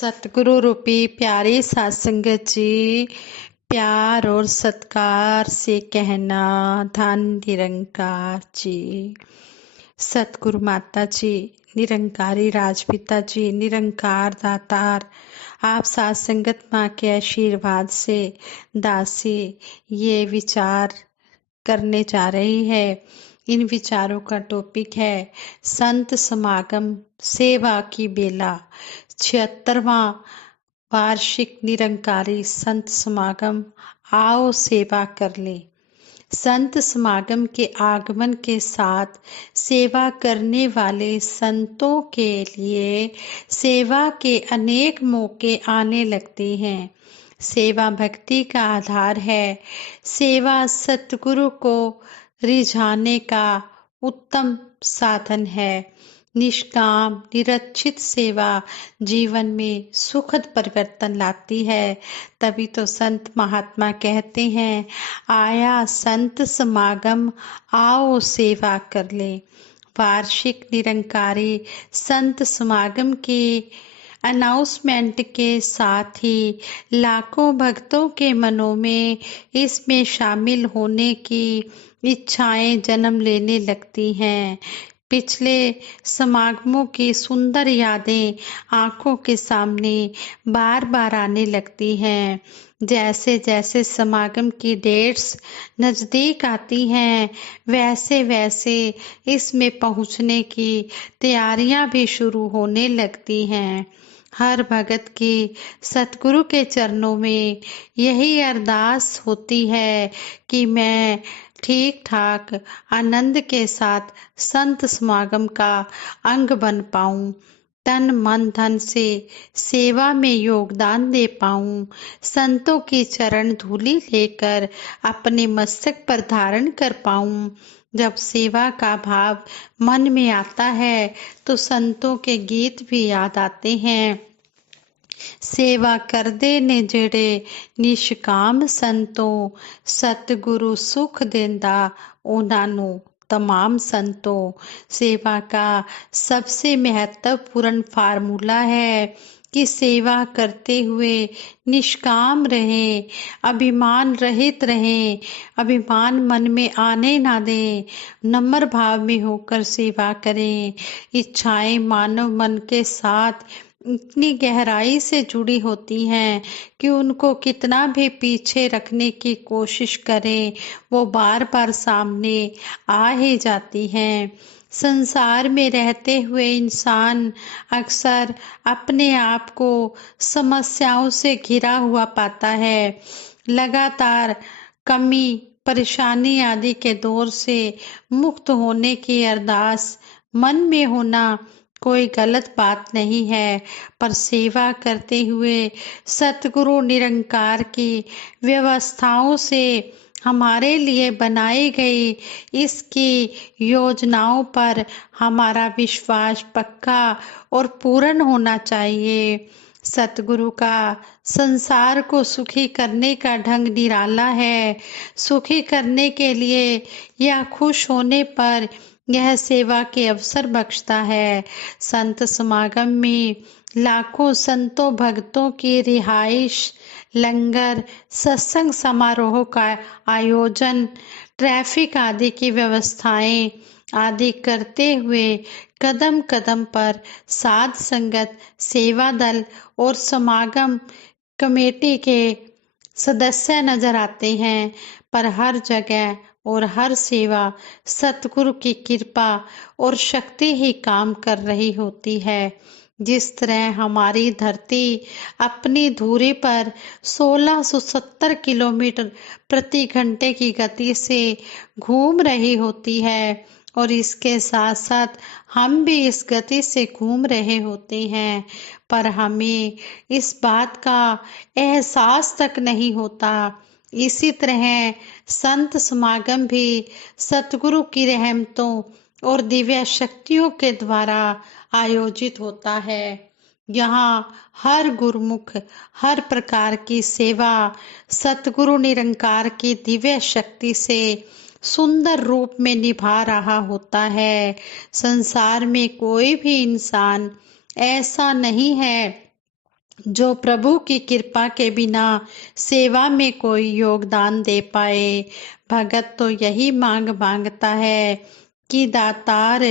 सतगुरु रूपी प्यारी सत्संगत जी, प्यार और सत्कार से कहना धन निरंकार जी। सतगुरु माता जी, निरंकारी राजपिता जी, निरंकार दातार, आप सत्संगत माँ के आशीर्वाद से दासी ये विचार करने जा रही है। इन विचारों का टॉपिक है संत समागम सेवा की बेला। 76वां वार्षिक निरंकारी संत समागम, आओ सेवा कर ले। संत समागम के आगमन के साथ सेवा करने वाले संतों के लिए सेवा के अनेक मौके आने लगते हैं। सेवा भक्ति का आधार है। सेवा सतगुरु को रिझाने का उत्तम साधन है। निष्काम निरक्षित सेवा जीवन में सुखद परिवर्तन लाती है। तभी तो संत महात्मा कहते हैं, आया संत समागम, आओ सेवा कर ले। वार्षिक निरंकारी संत समागम की अनाउंसमेंट के साथ ही लाखों भक्तों के मनों में इसमें शामिल होने की इच्छाएं जन्म लेने लगती हैं। पिछले समागमों की सुंदर यादें आंखों के सामने बार बार आने लगती हैं। जैसे जैसे समागम की डेट्स नज़दीक आती हैं, वैसे वैसे इसमें पहुंचने की तैयारियां भी शुरू होने लगती हैं। हर भगत की सतगुरु के चरणों में यही अरदास होती है कि मैं ठीक ठाक आनंद के साथ संत समागम का अंग बन पाऊं, तन मन धन से सेवा में योगदान दे पाऊं, संतों की चरण धूलि लेकर अपने मस्तक पर धारण कर पाऊं। जब सेवा का भाव मन में आता है तो संतों के गीत भी याद आते हैं। सेवा कर दे ने जेड़े निष्काम संतों, सतगुरु सुख देंदा उन्हां नूं तमाम संतों। सेवा का सबसे महत्वपूर्ण फार्मूला है कि सेवा करते हुए निष्काम रहें, अभिमान रहित रहें, अभिमान मन में आने ना दें, नम्र भाव में होकर सेवा करें। इच्छाएं मानव मन के साथ इतनी गहराई से जुड़ी होती हैं कि उनको कितना भी पीछे रखने की कोशिश करें, वो बार बार सामने आ ही जाती हैं। संसार में रहते हुए इंसान अक्सर अपने आप को समस्याओं से घिरा हुआ पाता है। लगातार कमी परेशानी आदि के दौर से मुक्त होने की अरदास मन में होना कोई गलत बात नहीं है, पर सेवा करते हुए सतगुरु निरंकार की व्यवस्थाओं से हमारे लिए बनाई गई इसकी योजनाओं पर हमारा विश्वास पक्का और पूर्ण होना चाहिए। सतगुरु का संसार को सुखी करने का ढंग निराला है। सुखी करने के लिए या खुश होने पर यह सेवा के अवसर बख्शता है। संत समागम में लाखों संतों भक्तों की रिहाइश, लंगर, सत्संग समारोह का आयोजन, ट्रैफिक आदि की व्यवस्थाएं आदि करते हुए कदम कदम पर साध संगत, सेवा दल और समागम कमेटी के सदस्य नजर आते हैं। पर हर जगह और हर सेवा सतगुरु की कृपा और शक्ति ही काम कर रही होती है। जिस तरह हमारी धरती अपनी धुरी पर 1670 किलोमीटर प्रति घंटे की गति से घूम रही होती है और इसके साथ साथ हम भी इस गति से घूम रहे होते हैं, पर हमें इस बात का एहसास तक नहीं होता। इसी तरह संत समागम भी सतगुरु की रहमतों और दिव्य शक्तियों के द्वारा आयोजित होता है। यहाँ हर गुरुमुख हर प्रकार की सेवा सतगुरु निरंकार की दिव्य शक्ति से सुंदर रूप में निभा रहा होता है। संसार में कोई भी इंसान ऐसा नहीं है जो प्रभु की कृपा के बिना सेवा में कोई योगदान दे पाए। भगत तो यही मांग मांगता है कि दातार,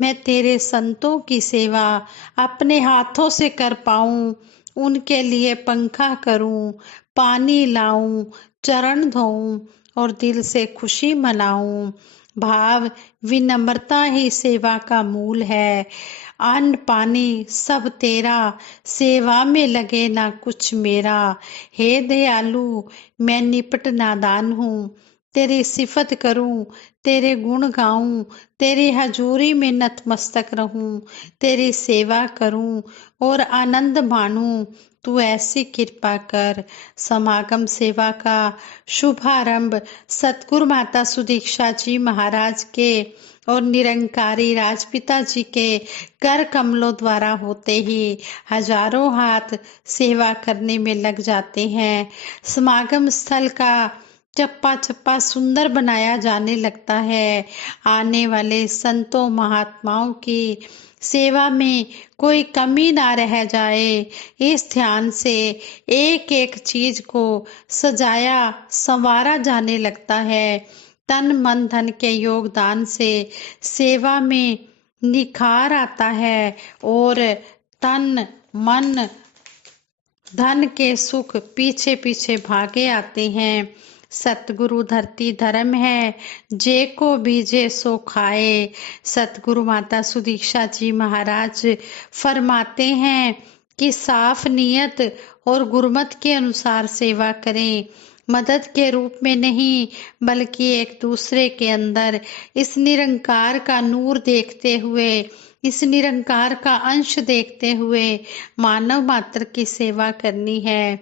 मैं तेरे संतों की सेवा अपने हाथों से कर पाऊं, उनके लिए पंखा करूं, पानी लाऊं, चरण धोऊं और दिल से खुशी मनाऊं। भाव विनम्रता ही सेवा का मूल है। अन्न पानी सब तेरा, सेवा में लगे ना कुछ मेरा। हे दयालु, मैं निपट नादान हूँ, तेरी सिफत करूं, तेरे गुण गाऊं, तेरी हजूरी में नतमस्तक रहूं, तेरी सेवा करूं और आनंद मानूं। तू ऐसी कृपा कर। समागम सेवा का शुभारंभ सतगुरु माता सुदीक्षा जी महाराज के और निरंकारी राजपिता जी के कर कमलों द्वारा होते ही हजारों हाथ सेवा करने में लग जाते हैं। समागम स्थल का चप्पा चप्पा सुंदर बनाया जाने लगता है। आने वाले संतों महात्माओं की सेवा में कोई कमी ना रह जाए, इस ध्यान से एक एक चीज को सजाया संवारा जाने लगता है। तन मन धन के योगदान से सेवा में निखार आता है और तन मन धन के सुख पीछे पीछे भागे आते हैं। सतगुरु धरती धर्म है, जे को बीजे सो खाए। सतगुरु माता सुदीक्षा जी महाराज फरमाते हैं कि साफ नियत और गुरमत के अनुसार सेवा करें, मदद के रूप में नहीं बल्कि एक दूसरे के अंदर इस निरंकार का नूर देखते हुए, इस निरंकार का अंश देखते हुए मानव मात्र की सेवा करनी है।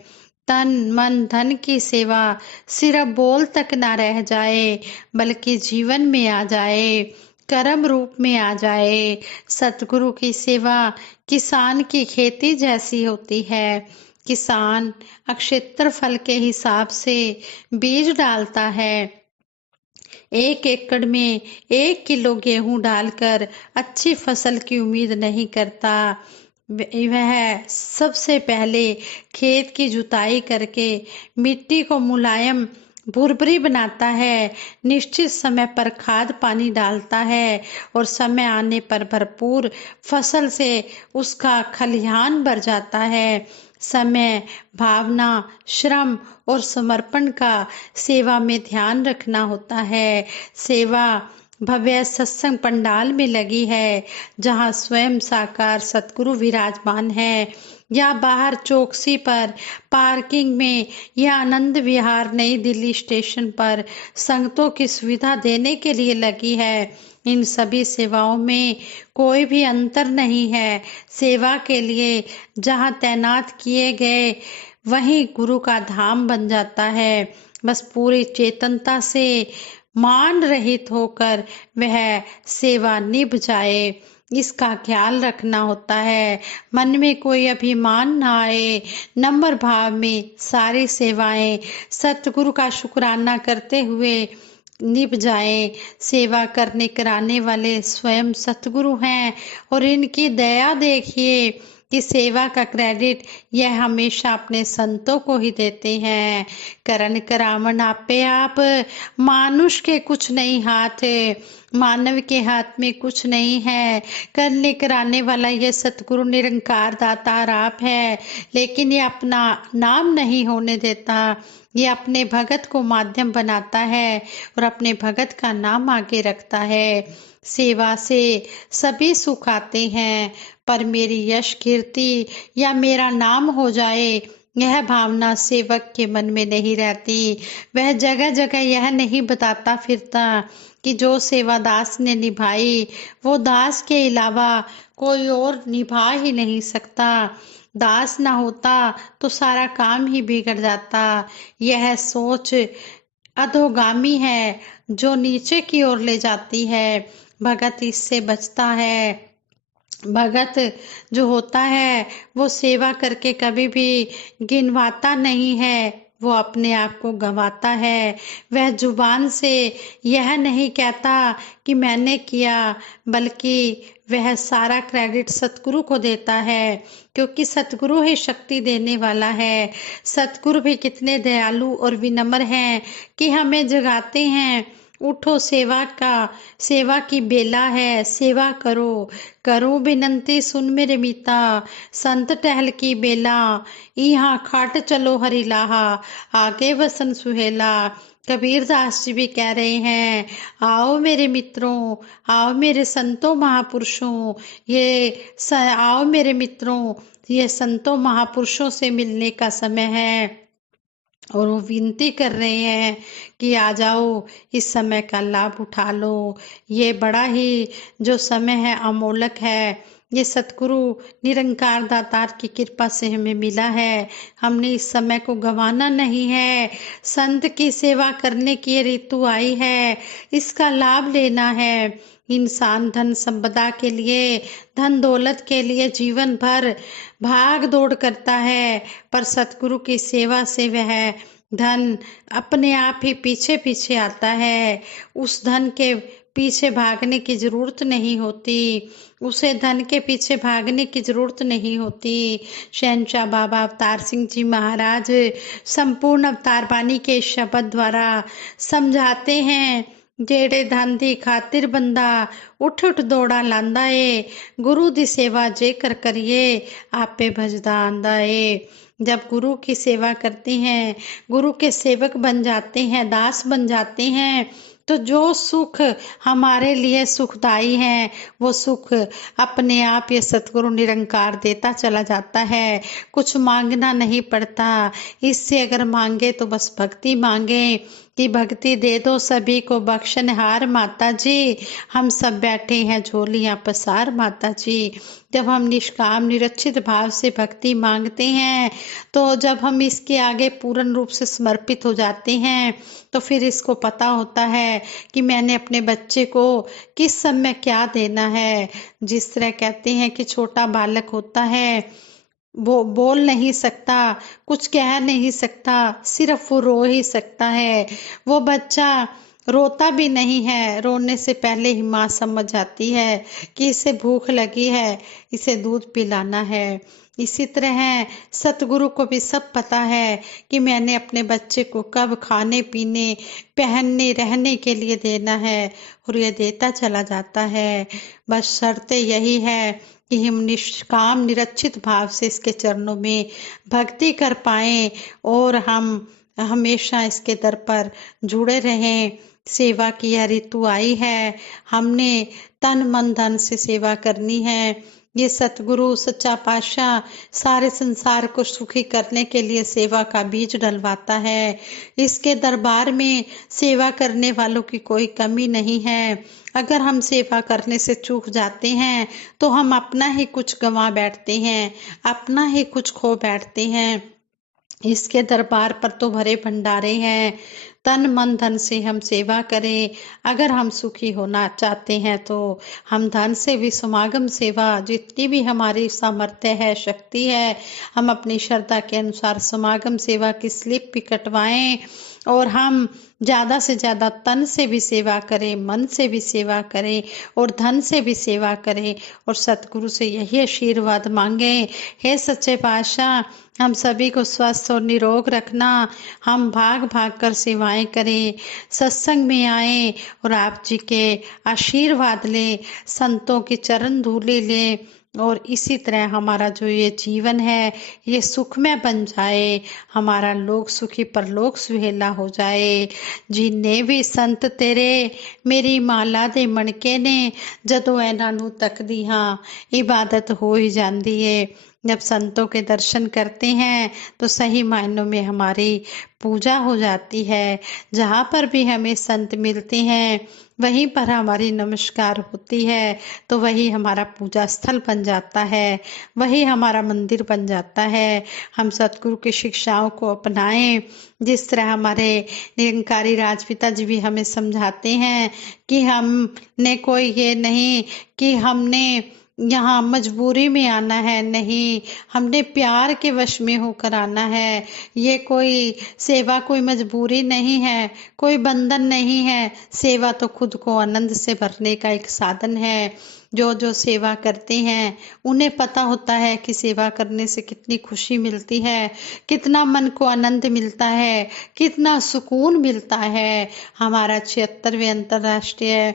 तन मन धन की सेवा सिर्फ बोल तक ना रह जाए बल्कि जीवन में आ जाए, कर्म रूप में आ जाए। सतगुरु की सेवा किसान की खेती जैसी होती है। किसान क्षेत्रफल के हिसाब से बीज डालता है। 1 एकड़ में 1 किलो गेहूं डालकर अच्छी फसल की उम्मीद नहीं करता। वह सबसे पहले खेत की जुताई करके मिट्टी को मुलायम भुरभुरी बनाता है, निश्चित समय पर खाद पानी डालता है और समय आने पर भरपूर फसल से उसका खलिहान भर जाता है। समय, भावना, श्रम और समर्पण का सेवा में ध्यान रखना होता है। सेवा भव्य सत्संग पंडाल में लगी है, जहाँ स्वयं साकार सतगुरु विराजमान है, या बाहर चौकसी पर, पार्किंग में, या आनंद विहार नई दिल्ली स्टेशन पर संगतों की सुविधा देने के लिए लगी है। इन सभी सेवाओं में कोई भी अंतर नहीं है। सेवा के लिए जहाँ तैनात किए गए वहीं गुरु का धाम बन जाता है। बस पूरी चेतनता से मान रहित होकर वह सेवा निभ जाए, इसका ख्याल रखना होता है। मन में कोई अभिमान ना आए, नम्र भाव में सारी सेवाएं सतगुरु का शुक्राना करते हुए निभ जाए। सेवा करने कराने वाले स्वयं सतगुरु हैं और इनकी दया देखिए कि सेवा का क्रेडिट यह हमेशा अपने संतों को ही देते हैं। करण करावन आपे आप, मानुष के कुछ नहीं हाथ, मानव के हाथ में कुछ नहीं है। करने कराने वाला ये सतगुरु निरंकार दातार आप है, लेकिन ये अपना नाम नहीं होने देता। ये अपने भगत को माध्यम बनाता है और अपने भगत का नाम आगे रखता है। सेवा से सभी सुख आते हैं, पर मेरी यश कीर्ति या मेरा नाम हो जाए, यह भावना सेवक के मन में नहीं रहती। वह जगह जगह यह नहीं बताता फिरता कि जो सेवा दास ने निभाई वो दास के अलावा कोई और निभा ही नहीं सकता। दास ना होता तो सारा काम ही बिगड़ जाता। यह सोच अधोगामी है जो नीचे की ओर ले जाती है। भगत इससे बचता है। भगत जो होता है वो सेवा करके कभी भी गिनवाता नहीं है, वो अपने आप को गंवाता है। वह जुबान से यह नहीं कहता कि मैंने किया, बल्कि वह सारा क्रेडिट सतगुरु को देता है, क्योंकि सतगुरु ही शक्ति देने वाला है। सतगुरु भी कितने दयालु और विनम्र हैं कि हमें जगाते हैं, उठो सेवा की बेला है, सेवा करो। करो बिनती सुन मेरे मीता, संत टहल की बेला। यहाँ खाट चलो हरि लाहा, आगे वसन सुहेला। कबीर दास जी भी कह रहे हैं, आओ मेरे मित्रों, आओ मेरे संतों महापुरुषों, आओ मेरे मित्रों, ये संतों महापुरुषों से मिलने का समय है। और वो विनती कर रहे हैं कि आ जाओ, इस समय का लाभ उठा लो। ये बड़ा ही जो समय है अमोलक है। ये सतगुरु निरंकार दातार की कृपा से हमें मिला है। हमने इस समय को गंवाना नहीं है। संत की सेवा करने की ये ऋतु आई है, इसका लाभ लेना है। इंसान धन संपदा के लिए, धन दौलत के लिए जीवन भर भाग दौड़ करता है, पर सतगुरु की सेवा से वह धन अपने आप ही पीछे पीछे आता है। उस धन के पीछे भागने की जरूरत नहीं होती, उसे धन के पीछे भागने की जरूरत नहीं होती। शहंशाह बाबा अवतार सिंह जी महाराज संपूर्ण अवतार बानी के शब्द द्वारा समझाते हैं, जेड़े धन दी खातिर बंदा उठ उठ दौड़ा लांदा ए, गुरु दी सेवा जेकर करिए आपे भजदा आंदा ए। जब गुरु की सेवा करते हैं, गुरु के सेवक बन जाते हैं, दास बन जाते हैं, तो जो सुख हमारे लिए सुखदाई है, वो सुख अपने आप ये सतगुरु निरंकार देता चला जाता है। कुछ मांगना नहीं पड़ता। इससे अगर मांगे तो बस भक्ति मांगे कि भक्ति दे दो सभी को बख्शनहार माता जी, हम सब बैठे हैं झोलियां पसार माता जी। जब हम निष्काम निरक्षित भाव से भक्ति मांगते हैं, तो जब हम इसके आगे पूर्ण रूप से समर्पित हो जाते हैं, तो फिर इसको पता होता है कि मैंने अपने बच्चे को किस समय क्या देना है। जिस तरह कहते हैं कि छोटा बालक होता है, वो बोल नहीं सकता, कुछ कह नहीं सकता, सिर्फ वो रो ही सकता है। वो बच्चा रोता भी नहीं है, रोने से पहले ही माँ समझ जाती है कि इसे भूख लगी है, इसे दूध पिलाना है। इसी तरह है, सतगुरु को भी सब पता है कि मैंने अपने बच्चे को कब खाने पीने पहनने रहने के लिए देना है, और ये देता चला जाता है। बस शर्त यही है कि हम निष्काम निरक्षित भाव से इसके चरणों में भक्ति कर पाएं, और हम हमेशा इसके दर पर जुड़े रहें। सेवा की यह ऋतु आई है, हमने तन मन धन से सेवा करनी है। ये सतगुरु सच्चा पातशाह सारे संसार को सुखी करने के लिए सेवा का बीज डलवाता है। इसके दरबार में सेवा करने वालों की कोई कमी नहीं है। अगर हम सेवा करने से चूक जाते हैं, तो हम अपना ही कुछ गंवा बैठते हैं, अपना ही कुछ खो बैठते हैं। इसके दरबार पर तो भरे भंडारे हैं। तन मन धन से हम सेवा करें। अगर हम सुखी होना चाहते हैं, तो हम धन से भी समागम सेवा, जितनी भी हमारी सामर्थ्य है, शक्ति है, हम अपनी श्रद्धा के अनुसार समागम सेवा की स्लिप भी कटवाएं, और हम ज़्यादा से ज़्यादा तन से भी सेवा करें, मन से भी सेवा करें, और धन से भी सेवा करें, और सतगुरु से यही आशीर्वाद मांगे, हे सच्चे पातशाह हम सभी को स्वस्थ और निरोग रखना। हम भाग भाग कर सेवाएं करें, सत्संग में आए और आप जी के आशीर्वाद लें, संतों की चरण धूली लें, और इसी तरह हमारा जो ये जीवन है ये सुखमय बन जाए, हमारा लोक सुखी परलोक सुहेला हो जाए। जिन्ने भी संत तेरे मेरी माला दे मणके ने, जदों इन्हां नूं तकदी हां इबादत हो ही जाती है। जब संतों के दर्शन करते हैं, तो सही मायनों में हमारी पूजा हो जाती है। जहाँ पर भी हमें संत मिलते हैं, वहीं पर हमारी नमस्कार होती है, तो वही हमारा पूजा स्थल बन जाता है, वही हमारा मंदिर बन जाता है। हम सतगुरु की शिक्षाओं को अपनाएं। जिस तरह हमारे निरंकारी राजपिता जी भी हमें समझाते हैं कि हमने कोई ये नहीं कि हमने यहाँ मजबूरी में आना है नहीं, हमने प्यार के वश में होकर आना है। ये कोई सेवा कोई मजबूरी नहीं है, कोई बंधन नहीं है। सेवा तो खुद को आनंद से भरने का एक साधन है। जो जो सेवा करते हैं उन्हें पता होता है कि सेवा करने से कितनी खुशी मिलती है, कितना मन को आनंद मिलता है, कितना सुकून मिलता है। हमारा 76वें अंतर्राष्ट्रीय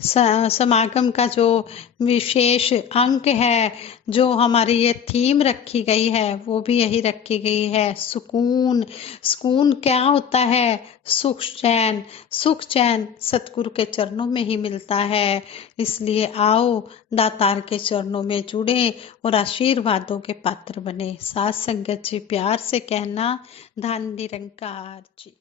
समागम का जो विशेष अंक है, जो हमारी ये थीम रखी गई है, वो भी यही रखी गई है, सुकून। सुकून क्या होता है? सुख चैन सतगुरु के चरणों में ही मिलता है। इसलिए आओ दातार के चरणों में जुड़े और आशीर्वादों के पात्र बने। साथ संगत जी, प्यार से कहना, धन निरंकार जी।